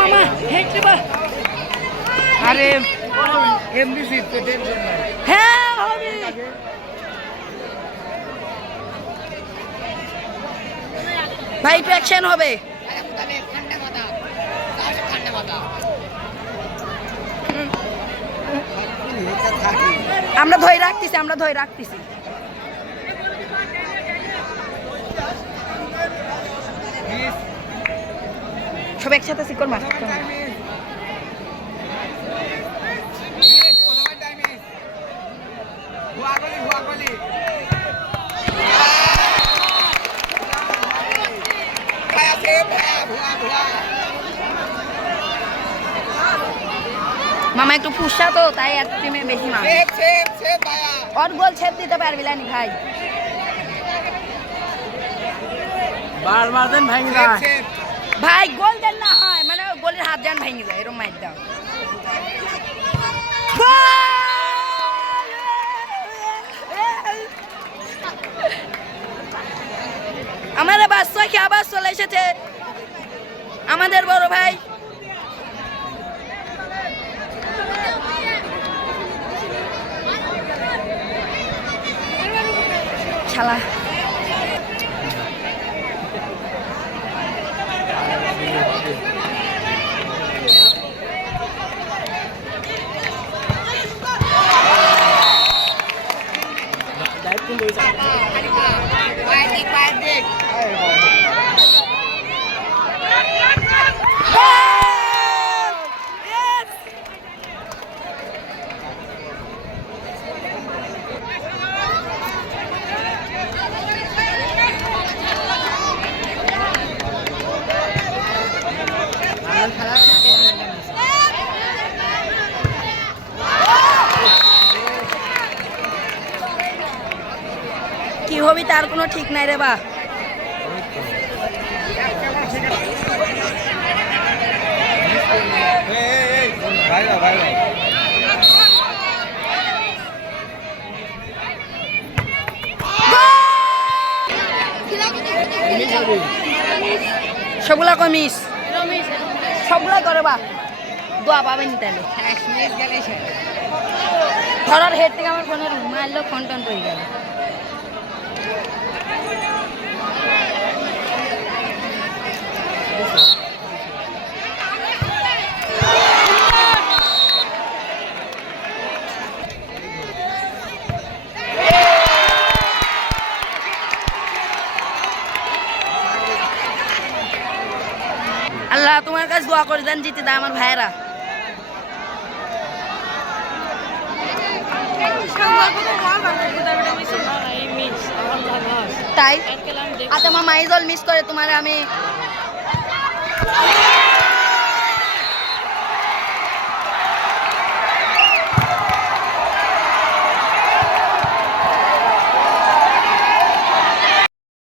মামা হেঁটে বা আরে এমনি জিততে টেনশন নাই। হ্যাঁ হবে ভাই একটু অ্যাকশন হবে আমরা ধরে রাখতেছি সব একসাথে সিকর মার মামা একটু ফুসা তো তাই এত টিমে বেশি মার और গোল ছেপ দিতে পারবি না ভাই বারবার দেন ভাঙি যায় ভাই গোল দেন না হয় মানে গোলের হাত জান ভেঙে যায় এরকম মাইর দাও আমাদের বাচ্চা কি আবার চলে এসেছে আমাদের বড় ভাই শালা কি হবি তার কোনো ঠিক নাই রে বা সবগুলা কমিস সবগুলা করে বা দোয়া পাবেন তাহলে ধরার হেড থেকে আমার ফোনের মারলো ফোন টোন করে গেল আল্লাহ তোমার কাছে দোয়া করে দেন জিতে দেয় আমার ভাইয়েরা তাই আচ্ছা মামা এই জল মিস করে তোমার আমি